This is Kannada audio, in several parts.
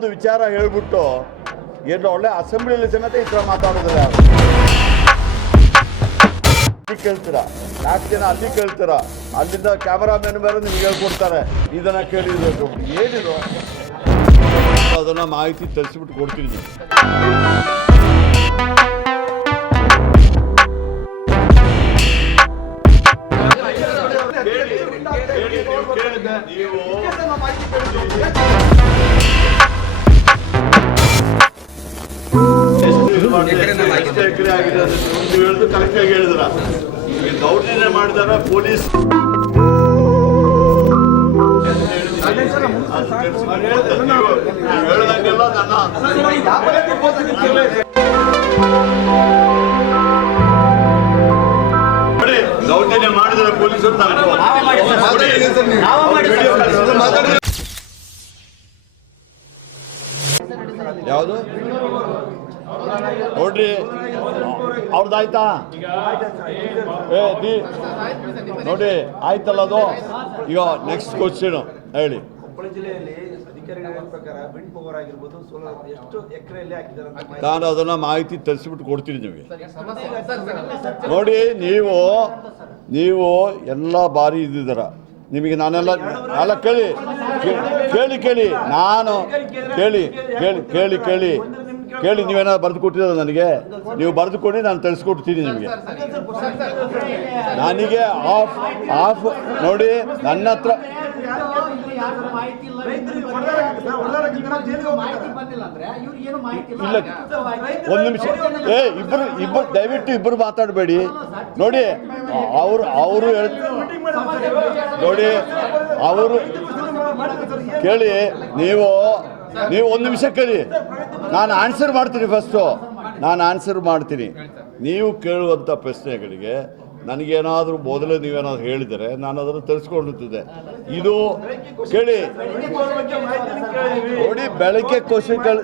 ಒಂದೊಂದು ವಿಚಾರ ಹೇಳ್ಬಿಟ್ಟು ಎಲ್ಲ ಒಳ್ಳೆ ಅಸೆಂಬ್ಲಿಯಲ್ಲಿ ಸಮೇತ ಈ ಥರ ಮಾತಾಡೋದಿಲ್ಲ ಅಲ್ಲಿ ಕೇಳ್ತೀರಾ ನಾಲ್ಕು ಜನ ಅಲ್ಲಿ ಕೇಳ್ತೀರಾ ಅಲ್ಲಿಂದ ಕ್ಯಾಮರಾಮನ್ ಬೇರೆ ನಿಮ್ಗೆ ಹೇಳ್ಕೊಡ್ತಾರೆ ಇದನ್ನ ಕೇಳಿರ್ಬೇಕು ಏನಿದು ಅದನ್ನ ಮಾಹಿತಿ ತಿಳಿಸ್ಬಿಟ್ಟು ಕೊಡ್ತೀನಿ ನೀವು ಕರೆಕ್ಟ್ ಈ ದೌರ್ಜನ್ಯ ಮಾಡಿದಾರ ಪೊಲೀಸ್. ಹೇಳ್ದಂಗೆಲ್ಲ ನನ್ನ ನೋಡಿ, ದೌರ್ಜನ್ಯ ಮಾಡಿದ್ರೆ ಪೊಲೀಸರು ನಾನು ಯಾವುದು ನೋಡ್ರಿ ಅವ್ರದ್ದಾಯ್ತಾ ಏ ನೀ ನೋಡಿ ಆಯ್ತಲ್ಲ ಅದು? ಈಗ ನೆಕ್ಸ್ಟ್ ಕ್ವಶನ್ ಹೇಳಿ. ಕೊಪ್ಪಳ ಜಿಲ್ಲೆಯಲ್ಲಿ ಅಧಿಕಾರಿಗಳ ಪ್ರಕಾರ ವಿಂಡ್ ಪವರ್ ಆಗಿರ್ಬೋದು ಸೋಲಾರ್ ಎಷ್ಟು ಎಕರೆಯಲ್ಲಿ ಹಾಕಿದ್ದಾರೆ ಅಂತ ಮಾಹಿತಿ ನಾನು ಅದನ್ನ ಮಾಹಿತಿ ತರಿಸ್ಬಿಟ್ಟು ಕೊಡ್ತೀನಿ ನಿಮಗೆ. ನೋಡಿ ನೀವು ನೀವು ಎಲ್ಲ ಬಾರಿ ಇದ್ದಿದ್ದೀರ. ನಿಮಗೆ ನಾನೆಲ್ಲ ಅಲ್ಲ ಕೇಳಿ. ಕೇಳಿ ಕೇಳಿ. ನಾನು ಕೇಳಿ ಕೇಳಿ ಕೇಳಿ ಕೇಳಿ. ಕೇಳಿ ನೀವೇನಾದ್ರು ಬರೆದು ಕೊಟ್ಟಿರೋದು ನನಗೆ? ನೀವು ಬರೆದು ಕೊಡಿ, ನಾನು ತಿಳಿಸ್ಕೊಡ್ತೀನಿ ನಿಮಗೆ. ನನಗೆ ಆಫ್ ಆಫ್ ನೋಡಿ, ನನ್ನ ಹತ್ರ ಇಲ್ಲ, ಒಂದು ನಿಮಿಷ. ಏ ಇಬ್ಬರು ಇಬ್ಬರು ದಯವಿಟ್ಟು ಇಬ್ಬರು ಮಾತಾಡಬೇಡಿ. ನೋಡಿ, ಅವರು ಅವರು ನೋಡಿ, ಅವರು ಕೇಳಿ, ನೀವು ನೀವು ಒಂದು ನಿಮಿಷ ಕೇಳಿ. ನಾನು ಆನ್ಸರ್ ಮಾಡ್ತೀನಿ ಫಸ್ಟು ನಾನು ಆನ್ಸರ್ ಮಾಡ್ತೀನಿ. ನೀವು ಕೇಳುವಂಥ ಪ್ರಶ್ನೆಗಳಿಗೆ ನನಗೇನಾದರೂ ಮೊದಲೇ ನೀವೇನಾದ್ರು ಹೇಳಿದರೆ ನಾನು ಅದನ್ನು ತಿಳಿಸ್ಕೊಂಡಿರ್ತಿದ್ದೆ ಇದು ಕೇಳಿ. ನೋಡಿ, ಬೆಳಗ್ಗೆ ಕ್ವಶನ್ ಕೇಳಿ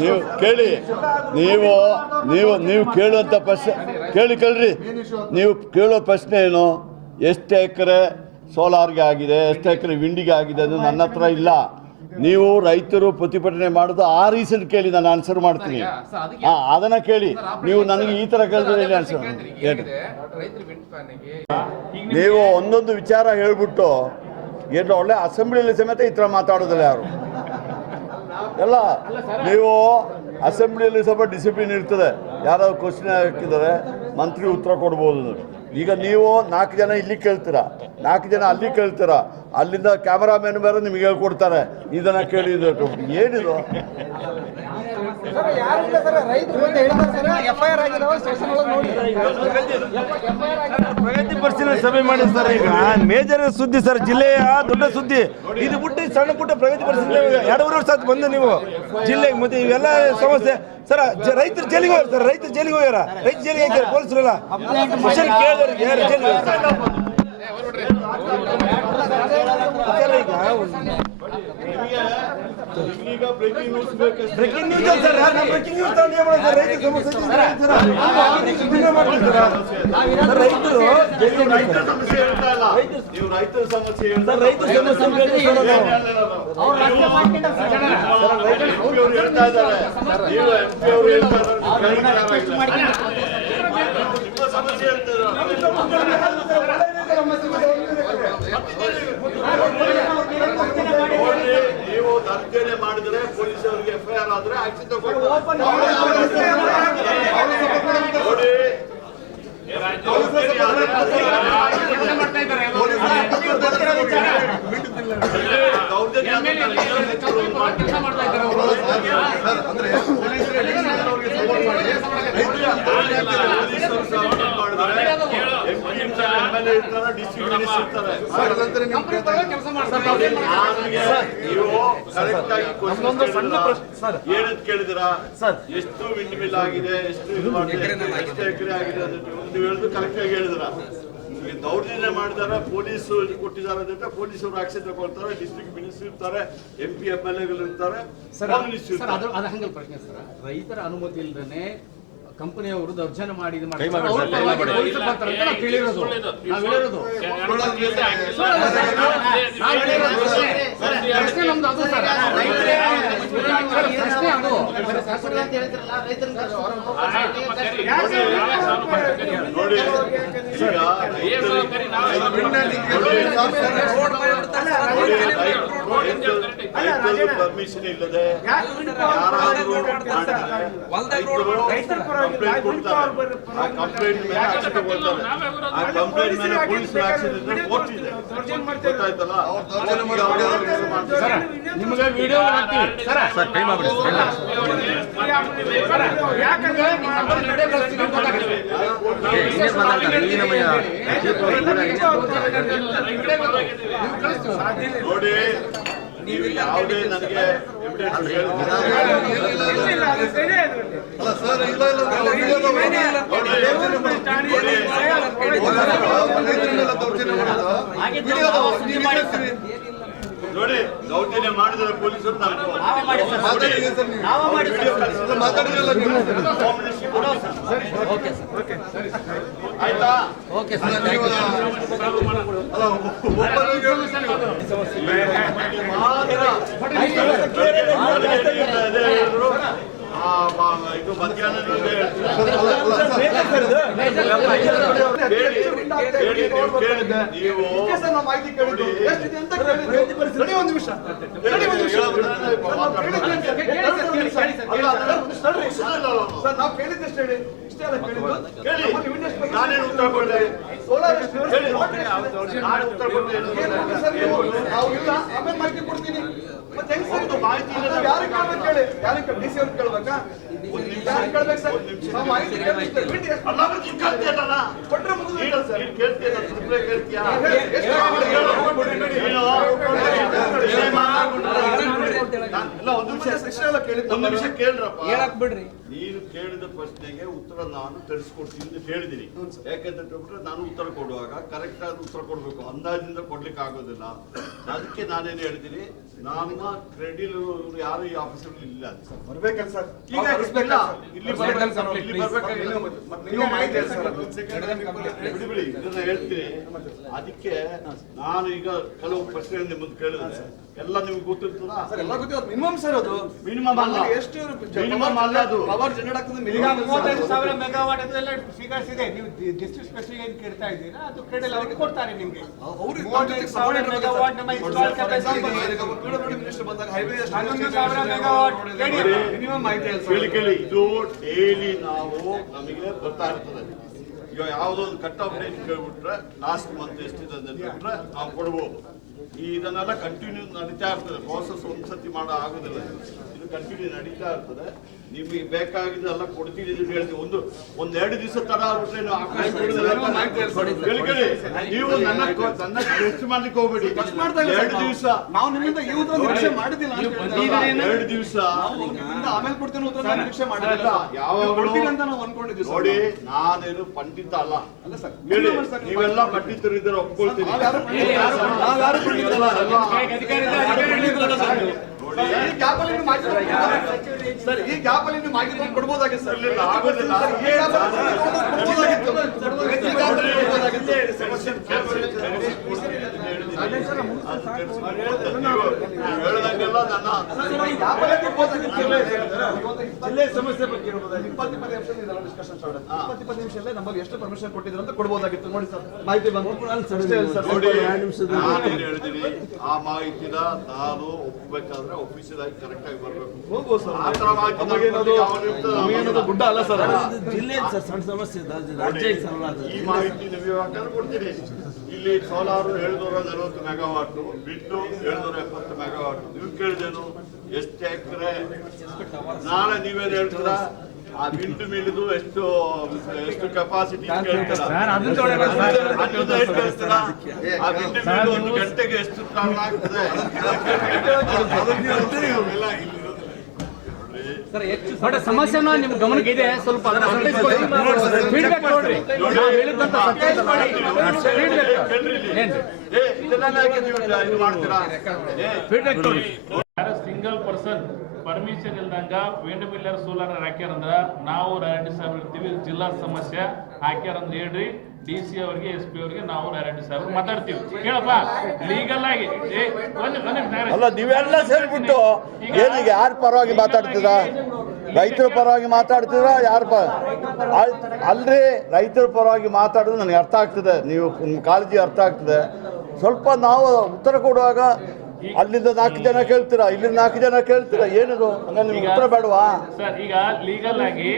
ನೀವು ಕೇಳಿ. ನೀವು ನೀವು ನೀವು ಕೇಳುವಂಥ ಪ್ರಶ್ನೆ ಕೇಳಿ ಕೇಳ್ರಿ. ನೀವು ಕೇಳೋ ಪ್ರಶ್ನೆ ಏನು? ಎಷ್ಟು ಎಕರೆ ಸೋಲಾರ್ಗೆ ಆಗಿದೆ ಎಷ್ಟು ಎಕರೆ ವಿಂಡಿಗೆ ಆಗಿದೆ ಅದು ನನ್ನ ಹತ್ರ ಇಲ್ಲ. ನೀವು ರೈತರು ಪ್ರತಿಭಟನೆ ಮಾಡೋದು ಆ ರೀಸನ್ ಕೇಳಿ ನಾನು ಆನ್ಸರ್ ಮಾಡ್ತೀನಿ. ಹಾಂ ಅದನ್ನ ಕೇಳಿ. ನೀವು ನನಗೆ ಈ ಥರ ಕೇಳಿದ್ರೆ ಆನ್ಸರ್ ನೀವು ಒಂದೊಂದು ವಿಚಾರ ಹೇಳ್ಬಿಟ್ಟು ಏನು ಒಳ್ಳೆ ಅಸೆಂಬ್ಲಿಯಲ್ಲಿ ಸಮೇತ ಈ ಥರ ಮಾತಾಡೋದಿಲ್ಲ ಯಾರು? ಎಲ್ಲ ನೀವು ಅಸೆಂಬ್ಲಿಯಲ್ಲಿ ಸ್ವಲ್ಪ ಡಿಸಿಪ್ಲಿನ್ ಇರ್ತದೆ. ಯಾರಾದ್ರು ಕ್ವಶನ್ ಹಾಕಿದರೆ ಮಂತ್ರಿ ಉತ್ತರ ಕೊಡ್ಬೋದು. ಈಗ ನೀವು ನಾಲ್ಕು ಜನ ಇಲ್ಲಿ ಕೇಳ್ತೀರಾ? ನಾಲ್ಕು ಜನ ಅಲ್ಲಿ ಕೇಳ್ತೀರಾ? ಅಲ್ಲಿಂದ ಕ್ಯಾಮರಾಮನ್ ಬೇರೆ ನಿಮ್ಗೆ ಹೇಳ್ಕೊಡ್ತಾರೆ. ಇದನ್ನ ಕೇಳಿದ್ರು ಏನಿದು? ಪ್ರಗತಿ ಪರಿಶೀಲನೆ ಸಭೆ ಮಾಡಿ ಸರ್ ಈಗ. ಮೇಜರ್ ಸುದ್ದಿ ಸರ್ ಜಿಲ್ಲೆಯ ದೊಡ್ಡ ಸುದ್ದಿ. ಇದು ಬಿಟ್ಟು ಸಣ್ಣ ಪುಟ್ಟ ಪ್ರಗತಿ ಪರಿಶೀಲನೆ ಎರಡೂವರೆ ವರ್ಷ ಆಯ್ತು ಬಂದು ನೀವು ಜಿಲ್ಲೆಗೆ ಮತ್ತೆ ಇವೆಲ್ಲ ಸಮಸ್ಯೆ. ಸರ್ ರೈತರು ಜೈಲಿಗೆ ಹೋಗ್ಯಾರ ಸರ್ ರೈತರು ಜೈಲಿಗೆ ಹೋಗ್ಯಾರ. ರೈತ ಜೈಲಿಗೆ ಪೊಲೀಸರೆಲ್ಲ. ಹೋಗ್ಯಾರ? ಸರ್, ಈಗ ಈಗ ಬ್ರೇಕಿಂಗ್ ನ್ಯೂಸ್ ಬೇಕು breaking news sir. Breaking news ತಗೊಂಡು ಹೇಳಿ ಮಾಡೋದು ಸರ್? ರೈತರ ಸಮಸ್ಯೆ ಇದೆ ಸರ್. ರೈತರು. ರೈತರ ಸಮಸ್ಯೆ ಹೇಳ್ತಾ ಇಲ್ಲ? ನೀವು ರೈತರ ಸಮಸ್ಯೆ ಹೇಳ್ತಾ ಸರ್, ರೈತರ ಸಮಸ್ಯೆ ಹೇಳ್ತಾರೆ. ಅವರು ಹೇಳ್ತಾ ಇದ್ದಾರೆ. ನೀವು ಎಂಪಿ ಅವರು ಹೇಳ್ತಾ ಇದ್ದಾರೆ. ನಿಮ್ಮ ಸಮಸ್ಯೆ ಹೇಳ್ತಾ ನೋಡಿ, ನೀವು ತರ್ಜನೆ ಮಾಡಿದ್ರೆ ಪೊಲೀಸ್ ಅವರಿಗೆ ಎಫ್ ಐ ಆರ್ ಆದ್ರೆ ಆಕ್ಷನ್ ನೋಡಿ ದೌರ್ಜನ್ಯ ಮಾಡ್ತಾ ದೌರ್ಜನ್ಯ ಏನಂತ ಕೇಳಿದಿರಾ ಎಷ್ಟು ವಿಂಡ್ ಮಿಲ್ ಆಗಿದೆ ಎಷ್ಟು ಎಷ್ಟು ಎಕರೆ ಆಗಿದೆ ನೀವು ಹೇಳಿದ್ರು ಕರೆಕ್ಟ್ ಆಗಿ ಹೇಳಿದಿರಾ ದೌರ್ಜನ್ಯ ಮಾಡಿದಾರ ಪೊಲೀಸ್ ಕೊಟ್ಟಿದ್ದಾರೆ ಅಂತ ಪೊಲೀಸ್ ಅವರು ಆಕ್ಷನ್ ತಗೊಳ್ತಾರೆ ಡಿಸ್ಟ್ರಿಕ್ಟ್ ಮಿನಿಸ್ಟರ್ ಇರ್ತಾರೆ ಎಂ ಪಿ ಎಂ ಎಲ್ ಎಗಳು ಇರ್ತಾರೆ ರೈತರ ಅನುಮತಿ ಇಲ್ದೇನೆ ಕಂಪನಿಯವರು ದೌರ್ಜನ್ಯ ಮಾಡಿ ಇದು ಕೈ ಮಾಡಿ ಅವ್ರ ಸರ್, ಕೈ ಪರವಾಗಿ ಮಾಡಿ. ಪೊಲೀಸರು ಬರ್ತಾರೆ ಅಂತ ನಾವು ಕೇಳಿರೋದು ನಾವು ಹೇಳಿರೋದು ಪ್ರಶ್ನೆ ನಮ್ದು ಅದು ಸರ್ ಪ್ರಶ್ನೆ ಅದು ನೋಡಿ ಈಗ ಪರ್ಮಿಷನ್ ಇಲ್ಲದೆ ಯಾರಾದರೂ ಕಂಪ್ಲೇಂಟ್ ಮೇಲೆ ಆಕ್ಷನ್ ತಗೊಳ್ತಾರೆ ಆ ಕಂಪ್ಲೇಂಟ್ ಮೇಲೆ ಪೊಲೀಸ್ ಆಕ್ಷನ್ ಇದ್ರೆ ಹೋಗ್ತಿದೆ ಗೊತ್ತಾಯ್ತಲ್ಲ ನಿಮಗೆ ವಿಡಿಯೋ ಸರ್ ಸರ್ ಕೈ ಮಾಡ್ಬಿಡಿ ಸರ್, ನೋಡಿ ದೌರ್ಜನ್ಯ ಮಾಡಿದ್ರೆ ಪೊಲೀಸರು evidence ನೋಡಿ ಸರ್. ಓಕೆ ನಾನು ಆಯ್ತಾ? ಓಕೆ ಸರ್ ಥ್ಯಾಂಕ್ ಯು ಇದು ಮಧ್ಯಾಹ್ನ ನೀವು ಮಾಹಿತಿ ಕೇಳಿದ್ದು. ಎಷ್ಟು ಒಂದು ನಿಮಿಷ. ಒಂದು ನಿಮಿಷ. ಸರ್ ಹೇಳಿ ಇಷ್ಟೇ ಅಲ್ಲ ಕೇಳಿದ್ದು ಉತ್ತರ ನೀವು? ಇಲ್ಲ ಮಾಹಿತಿ ಕೊಡ್ತೀನಿ ಮತ್ತೆ ಹೆಂಗ್ ಮಾಹಿತಿ ಯಾರಿಗೆ ಕೇಳ್ಬೇಕು ಹೇಳಿ ಸಿ ಅವ್ರಿಗೆ ಕೇಳ್ಬೇಕಾ ಸರ್ ನಾವು ಮಾಹಿತಿ ಕೊಟ್ರೆ ಸರ್ ಇಲ್ಲ ಒಂದು ನಿಮಿಷ ಕೇಳಿದ್ದು ಒಂದು ನಿಮಿಷ ಕೇಳ್ರಪ್ಪ. ಹೇಳಕ್ ಬಿಡ್ರಿ. ನೀನು ಕೇಳಿದ ಪ್ರಶ್ನೆಗೆ ಉತ್ತರ ನಾನು ತಿಳಿಸ್ಕೊಡ್ತೀನಿ ಅಂತ ಹೇಳಿದ್ದೀನಿ. ಯಾಕಂತ ಹೇಳ್ಬಿಟ್ರೆ ನಾನು ಉತ್ತರ ಕೊಡುವಾಗ ಕರೆಕ್ಟ್ ಆದ ಉತ್ತರ ಕೊಡ್ಬೇಕು. ಅಂದಾಜಿಂದ ಕೊಡ್ಲಿಕ್ಕೆ ಆಗೋದಿಲ್ಲ. ಅದಕ್ಕೆ ನಾನೇನು ಹೇಳಿದ್ದೀನಿ ನಮ್ಮ ಕ್ರೆಡಿಲ್ ಯಾರು ಈ ಆಫೀಸಲ್ಲಿ ಇಲ್ಲ ಬರ್ಬೇಕಲ್ಲ ಸರ್. ಈಗ ಇಲ್ಲ ಬರ್ಬೇಕಲ್ಲ ಇಲ್ಲಿ ಸರ್. ಬಿಡಿ ಇದನ್ನ ಹೇಳ್ತೀನಿ. ಅದಕ್ಕೆ ನಾನು ಈಗ ಕೆಲವು ಪ್ರಶ್ನೆ ಮುಂದೆ ಕೇಳಿದ್ರೆ ಎಲ್ಲ ನಿಮ್ಗೆ ಗೊತ್ತಿರ್ತದ ಸರ್ ಎಲ್ಲ ಗೊತ್ತಿದೆ ಮಿನಿಮಮ್ ಸರ್ ಅದು. ಮಿನಿಮಮ್ ಅಲ್ಲ ಎಷ್ಟು ಮಿನಿಮಮ್ ಅಲ್ಲ ಅದು. ಪವರ್ ಜನರೇಟ್ ಆಗ್ತದೆ ಈಗ ಮಿನಿಮಮ್ ಮೂವತ್ತೈದು ಸಾವಿರ ಮೆಗಾವಾಟ್ ಅದೆಲ್ಲ ಫಿಗರ್ಸ್ ಇದೆ ನೀವು ಡಿಸ್ಟ್ರಿಕ್ಟ್ ಸ್ಪೆಷಲ್ ಏನ್ ಕೇಳ್ತಾ ಇದ್ದೀರಾ? ಅದು ಕ್ರೆಡಿಟ್ ಅವರಿಗೆ ಕೊಡ್ತಾರೆ ನಿಮ್ಗೆ. ಅವರು ಮೂವತ್ತೈದು ಸಾವಿರ ಮೆಗಾವಾಟ್ ನಮ್ಮ ಇನ್ಸ್ಟಾಲ್ ಕೆಪಾಸಿಟಿ ಇದೆ. ಮಿನಿಸ್ಟರ್ ಬಂದಾಗ ಹೈವೇ ಹನ್ನೊಂದು ಸಾವಿರ ಮೆಗಾವಾಟ್ KDF. ಮಿನಿಮಮ್ ಮಾಹಿತಿ ಹೇಳಿ ಕೇಳಿ ಕೇಳಿ. ಇದು ಡೈಲಿ ನಾವು ನಮಗೆ ಬರ್ತಾ ಇರ್ತದೆ ಯಾವುದೋ ಒಂದು ಕಟ್ ಆಫ್ ಡೇಟ್ ಕೇಳ್ಬಿಟ್ರೆ ಲಾಸ್ಟ್ ಮಂತ್ ಎಷ್ಟಿದೆ ಅಂತ ಹೇಳ್ಬಿಟ್ರೆ ನಾವು ಕೊಡ್ಬೋದು. ಈ ಇದನ್ನೆಲ್ಲ ಕಂಟಿನ್ಯೂ ನಡೀತಾ ಇರ್ತದೆ. ಪ್ರಾಸೆಸ್ ಒಂದ್ಸತಿ ಮಾಡೋ ಆಗೋದಿಲ್ಲ. ಕಂಟಿನ್ಯೂ ನಡೀತಾ ಇರ್ತದೆ. ನಿಮಗೆ ಬೇಕಾಗಿದ್ದೆಲ್ಲ ಕೊಡ್ತೀನಿ ಅಂತ ಹೇಳ್ತೀವಿ. ಒಂದು ಒಂದ್ ಎರಡು ದಿವಸ ತಡ ಆಗ್ಬಿಟ್ರೆ ನೀವು ಆಕಾಶ ಕೇಳಿ ಕೇಳಿ. ನೀವು ನನ್ನ ನನ್ನ ಟೆಸ್ಟ್ ಮಾಡ್ಲಿಕ್ಕೆ ಹೋಗ್ಬೇಡಿ. ಎರಡು ದಿವಸ. ನಾವು ನಿಮ್ಮಿಂದ ನಿರೀಕ್ಷೆ ಮಾಡಿದ್ದಿಲ್ಲ ಅಂತ. ಎರಡು ದಿವಸ. ನಾವು ನಿಮ್ಮಿಂದ ಆಮೇಲೆ ಕೊಡ್ತೀನಿ ನಿರೀಕ್ಷೆ ಯಾವಾಗಲೂ ಅಂತ ನಾವು. ನೋಡಿ ನಾನೇನು ಪಂಡಿತ ಅಲ್ಲ. ಅಲ್ಲ ಸರ್ ಹೇಳಿ ನೀವೆಲ್ಲ ಪಂಡಿತರು ಇದ್ರೆ ಒಪ್ಕೊಳ್ತೀನಿ ಈ ಗ್ಯಾಪ್ ಅಲ್ಲಿ ನೀವು ಮಾಹಿತಿ ಸರ್ ಈ ಗ್ಯಾಪ್ ಅಲ್ಲಿ ನೀವು ಮಾಹಿತಿ ತಂದು ಕೊಡ್ಬೋದಾಗಿತ್ತು ಸರ್ ಕೊಡ್ಬೋದಾಗಿತ್ತು. ಕೊಡ್ಬೋದಾಗಿತ್ತು. ಜಿಲ್ಲೆ ಸಮಸ್ಯೆ ಬಗ್ಗೆ ಹೇಳ್ಬೋದಾಗಿತ್ತು. ಇಪ್ಪತ್ತು ಇಪ್ಪತ್ತು ನಿಮಿಷ ಇದೆಲ್ಲ discussion start ಆಯ್ತು. ಇಪ್ಪತ್ತು ಇಪ್ಪತ್ತು ನಿಮಿಷಲ್ಲೇ ನಮ್ಮಲ್ಲಿ ಎಷ್ಟು ಪರ್ಮಿಷನ್ ಕೊಟ್ಟಿದ್ರು ಅಂತ ಕೊಡ್ಬೋದಾಗಿತ್ತು. ನೋಡಿ ಸರ್ ಮಾಹಿತಿ ಬಂತು ಅಷ್ಟೇ ಸರ್. ನೋಡಿ ಆ ಮಾಹಿತಿನ ನಾನು ಒಪ್ಪಬೇಕಾದ್ರೆ ಅಫಿಷಿಯಲ್ ಆಗಿ ಕರೆಕ್ಟ್ ಆಗಿ ಬರ್ಬೇಕು. ಹೋಗ್ಬೋದು ಸರ್. ಆ ತರ ಮಾಹಿತಿ ನಮಗೇನದು ಯಾವಾಗ ಇರ್ತದೆ ಆ ನಮಗೇನದು ಗುಡ್ಡ ಅಲ್ಲ ಸರ್? ಜಿಲ್ಲೆ ಸರ್ ಸಣ್ಣ ಸಮಸ್ಯೆ ರಾಜ್ಯ. ಈ ಮಾಹಿತಿ ನಿಮಗೆ ಕೊಡ್ತೀನಿ ಇಲ್ಲಿ ಸೋಲಾರು ಏಳ್ನೂರ ನಲವತ್ತು ಮೆಗಾವಾಟು ಬಿಟ್ಟು ಏಳ್ನೂರ ಎಪ್ಪತ್ತು ಮೆಗಾವಾಟ್. ನೀವು ಕೇಳಿದೇನು ಎಷ್ಟು ಎಕರೆ? ನಾಳೆ ನೀವೇನು ಹೇಳ್ತೀರಾ? ಆ ಬಿಟ್ಟು ಮಿಲ್ದು ಎಷ್ಟು ಎಷ್ಟು ಕೆಪಾಸಿಟಿ ಕೇಳ್ತೀರಾ? ಆ ಮಿಲ್ ಒಂದು ಗಂಟೆಗೆ ಎಷ್ಟು ಕಾರಣ ಆಗ್ತದೆ. ಬಟ್ ಸಮಸ್ಯೆನ ನಿಮ್ ಗಮನಕ್ಕೆ ಇದೆ ಸ್ವಲ್ಪ ಫೀಡ್ಬ್ಯಾಕ್ ನೋಡ್ರಿ ಫೀಡ್ಬ್ಯಾಕ್ ಸಿಂಗಲ್ ಪರ್ಸನ್ ಪರ್ಮಿಷನ್ ಇಲ್ದಂಗ ವಿಂಡ್ ಮಿಲ್ಲರ್ ಸೋಲಾರ್ ಹಾಕ್ಯಾರಂದ್ರ ನಾವು ರಾಯಣ್ಣ ಸಾಹೇಬ್ ಇರ್ತೀವಿ ಜಿಲ್ಲಾ ಸಮಸ್ಯೆ ಹಾಕ್ಯಾರಂದ್ರ ಹೇಳ್ರಿ. ಡಿ ಸಿ ಅವರಿಗೆ ಎಸ್ ಪಿ ಅವರಿಗೆ ನಾವು ನಾರಾಯಣ ಸರ್ ಮಾತಾಡ್ತೀವಿ. ಕೇಳಪ್ಪ ಲೀಗಲ್ ಆಗಿ. ಅಲ್ಲ ನೀವೆಲ್ಲ ಸೇರಿಬಿಟ್ಟು ಏನೀಗ ಯಾರ ಪರವಾಗಿ ಮಾತಾಡ್ತೀರಾ? ರೈತರ ಪರವಾಗಿ ಮಾತಾಡ್ತೀರಾ? ಯಾರ ಪ ಅಲ್ರಿ ರೈತರ ಪರವಾಗಿ ಮಾತಾಡೋದು ನನಗೆ ಅರ್ಥ ಆಗ್ತದೆ. ನೀವು ನಿಮ್ಮ ಕಾಳಜಿ ಅರ್ಥ ಆಗ್ತದೆ. ಸ್ವಲ್ಪ ನಾವು ಉತ್ತರ ಕೊಡುವಾಗ ಅಲ್ಲಿಂದ ನಾಲ್ಕು ಜನ ಕೇಳ್ತೀರಾ? ಇಲ್ಲಿಂದ ನಾಲ್ಕು ಜನ ಕೇಳ್ತೀರಾ? ಏನಿದು? ಹಂಗ ನಿಮ್ಗೆ ಉತ್ತರ ಬೇಡವಾ? ಸರ್ ಈಗ ಲೀಗಲ್ ಆಗಿ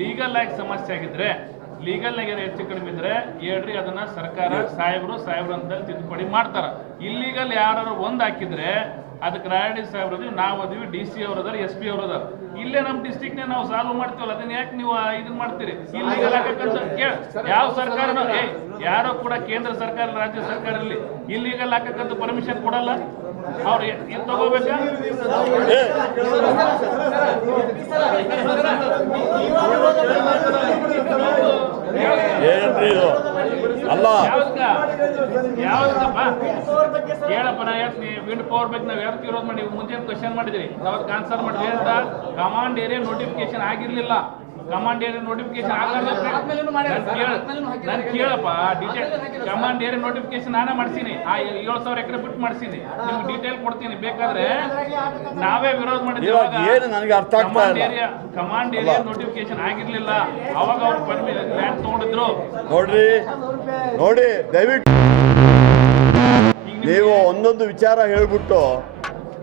ಲೀಗಲ್ ಆಗಿ ಸಮಸ್ಯೆ ಆಗಿದ್ರೆ ಲೀಗಲ್ ಆಗಿ ಏನಾದ್ರು ಹೆಚ್ಚು ಕಡಿಮೆ ಇದ್ರೆ ಹೇಳ್ರಿ ಅದನ್ನ ಸರ್ಕಾರ ಸಾಹೇಬರು ಸಾಹೇಬ್ರು ಅಂತ ತಿದ್ದುಪಡಿ ಮಾಡ್ತಾರ ಇಲ್ಲೀಗಲ್ ಯಾರು ಒಂದ್ ಹಾಕಿದ್ರೆ ಅದಕ್ಕೆ ರಾಯಡಿ ಸಾಹೇಬ್ರು ನಾವು ಅದೀವಿ ಡಿ ಸಿ ಅವ್ರ ಅದಾರ ಎಸ್ ಪಿ ಅವ್ರ ಅದಾರ ಇಲ್ಲೇ ನಮ್ಮ ಡಿಸ್ಟಿಕ್ ನಾವು ಸಾಲ್ವ್ ಮಾಡ್ತೀವಲ್ಲ ಅದನ್ನ ಯಾಕೆ ನೀವು ಇದನ್ನ ಮಾಡ್ತೀರಿ ಇಲ್ಲೀಗಲ್ ಹಾಕಕ್ಕಂತ ಕೇಳ್ ಯಾವ ಸರ್ಕಾರನೂ ಏ ಯಾರೋ ಕೂಡ ಕೇಂದ್ರ ಸರ್ಕಾರ ರಾಜ್ಯ ಸರ್ಕಾರ ಇರಲಿ ಇಲ್ಲೀಗಲ್ ಹಾಕಕ್ಕಂತ ಪರ್ಮಿಷನ್ ಕೊಡಲ್ಲ ಅವ್ರು ಏನ್ ತಗೋಬೇಕಾ ಏನ್ರಿ ಇದು. ಅಲ್ಲ. ಕೇಳಪ್ಪ, ನಾ ಹೇಳ್ತೀನಿ. ವಿಂಡ್ ಪವರ್ ಬಗ್ಗೆ ನಾವು ಯಾವ್ದಕ್ಕೆ ವಿರೋಧ ಮಾಡಿ ಮುಂಚೆ ಕ್ವಶನ್ ಮಾಡಿದ್ರಿ. ನಾವು ಆನ್ಸರ್ ಮಾಡಿದ್ವಿ ಅಂತ ಕಮಾಂಡ್ ಏರಿಯಾ ನೋಟಿಫಿಕೇಶನ್ ಆಗಿರ್ಲಿಲ್ಲ. ಕಮಾಂಡ್ ಏರಿಯಾ ನೋಟಿಫಿಕೇಶನ್ ಆಗಲ್ಲ. ನಾನು ಕೇಳಪ್ಪ ಡೀಟೇಲ್ ಕಮಾಂಡ್ ಏರಿಯಾ ನೋಟಿಫಿಕೇಶನ್ ನಾನೇ ಮಾಡ್ಸೀನಿ. ಆ ಏಳು ಸಾವಿರ ಎಕರೆ ಬಿಟ್ಟು ಮಾಡ್ಸೀನಿ. ನಿಮ್ಗೆ ಡೀಟೇಲ್ ಕೊಡ್ತೀನಿ. ಬೇಕಾದ್ರೆ ನಾವೇ ವಿರೋಧ ಮಾಡಿದ್ವಿ. ಇವಾಗ ಏನು ನನಗೆ ಅರ್ಥ ಆಗ್ತಾ ಕಮಾಂಡ್ ಇಲ್ಲ. ಏರಿಯಾ ಕಮಾಂಡ್ ಏರಿಯಾ ನೋಟಿಫಿಕೇಶನ್ ಆಗಿರ್ಲಿಲ್ಲ. ಅವಾಗ ಅವ್ರು ಪರ್ಮಿಷನ್ ಲ್ಯಾಂಡ್ ತಗೊಂಡಿದ್ರು. ನೋಡ್ರಿ ನೋಡಿ ದಯವಿಟ್ಟು ನೀವು ಒಂದೊಂದು ವಿಚಾರ ಹೇಳ್ಬಿಟ್ಟು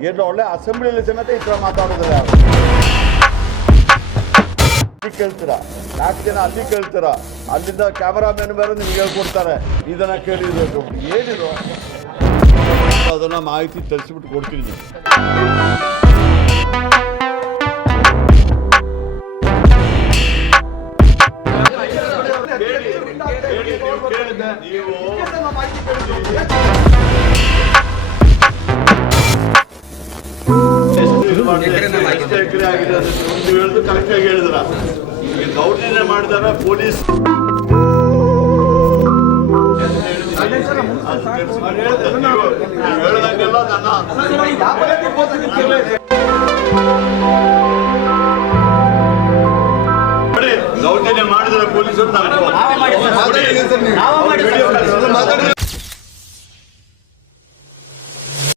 ಏನು ಒಳ್ಳೆ ಅಸೆಂಬ್ಲಿಯಲ್ಲಿ ಸಮೇತ ಈ ಥರ ಮಾತಾಡೋದಿಲ್ಲ. ಕೇಳ್ತೀರಾ? ನಾಲ್ಕು ಜನ ಅಲ್ಲಿ ಕೇಳ್ತೀರಾ? ಅಲ್ಲಿಂದ ಕ್ಯಾಮರಾಮನ್ ಬೇರೆ ನಿಮ್ಗೆ ಹೇಳ್ಕೊಡ್ತಾರೆ. ಇದನ್ನ ಕೇಳಿದ್ರು ಏನಿದು? ಅದನ್ನ ಮಾಹಿತಿ ತಿಳಿಸ್ಬಿಟ್ಟು ಕೊಡ್ತೀನಿ. ನೀವು ಒಂದು ಕರೆಕ್ಟಾಗಿ ಮಾಡಿದಾರ ಪೊಲೀಸ್ ದೌರ್ಜನ್ಯ ಮಾಡಿದ್ರೆ ಪೊಲೀಸರು